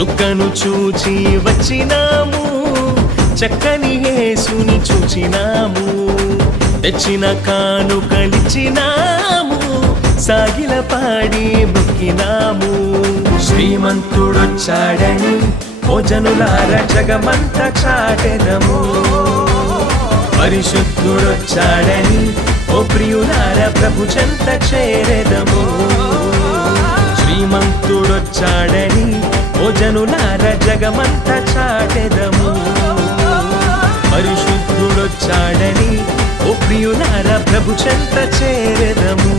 చుక్కను చూచి వచ్చినాము, చక్కని యేసుని చూచినాము. తెచ్చిన కానుకలిచ్చినాము, సాగిల పాడి మొక్కినాము. శ్రీమంతుడొచ్చాడని ఓ జనులార జగమంత చాటెదము. పరిశుద్ధుడొచ్చాడని ఓ ప్రియులార ప్రభు చెంత చేరెదము. శ్రీమంతుడొచ్చాడని ఓ జనులార జగమంత చాటెదము. పరిశుద్ధుడొచ్చాడని ఓ ప్రియులార ప్రభు చెంత చేరెదము.